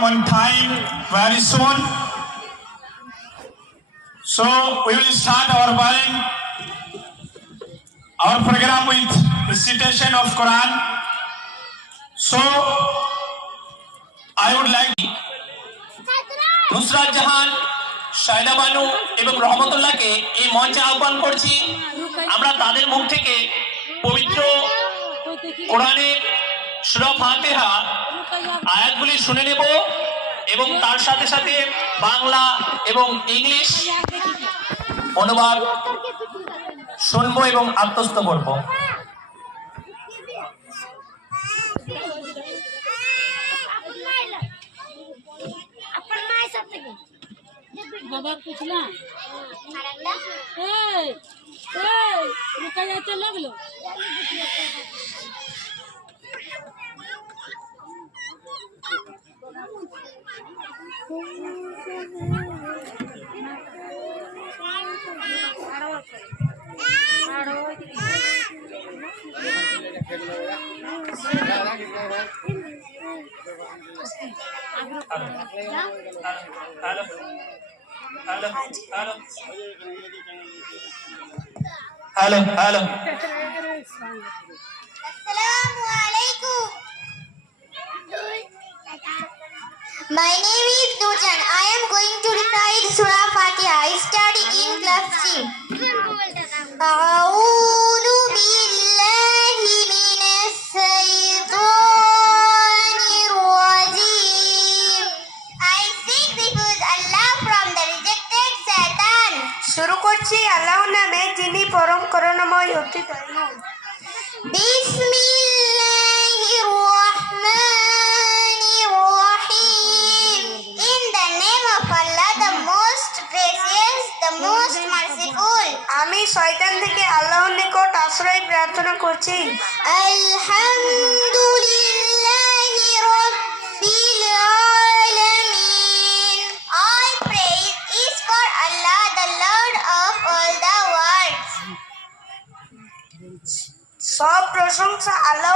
program on time very soon. So we will start our program with recitation of Quran. So I would like Nusrat জাহান, শায়লা বানু এবং রহমতুল্লাহকে এই মঞ্চে আহ্বান করছি। আমরা তাদের মুখ থেকে পবিত্র কোরআনের সূরা ফাতিহা আয়াতগুলি শুনে নেব এবং তার সাথে সাথে বাংলা এবং ইংলিশ অনুবাদ শুনবো এবং আত্মস্থ করব। बाबा पूछला रुका जाते लग लो hello hello Assalamualaikum. My name is Nurjan. I am going to recite Surah Fatiha. I study in class 3. A'udhu billahi minas shaitanir rajim. I seek refuge Allah from the rejected Satan. শুরু করছি আল্লাহর নামে যিনি পরম করুণাময় অতি দয়ালু। Bismillahirrahmanirrahim. In the name of Allah, the most gracious, the most merciful. আমি শয়তান থেকে আল্লাহর নিকট আশ্রয় প্রার্থনা করছি। Alhamdulillahi Rabbil Alamin. All praise is for Allah, the Lord of all the worlds. সব প্রশংসা আল্লাহ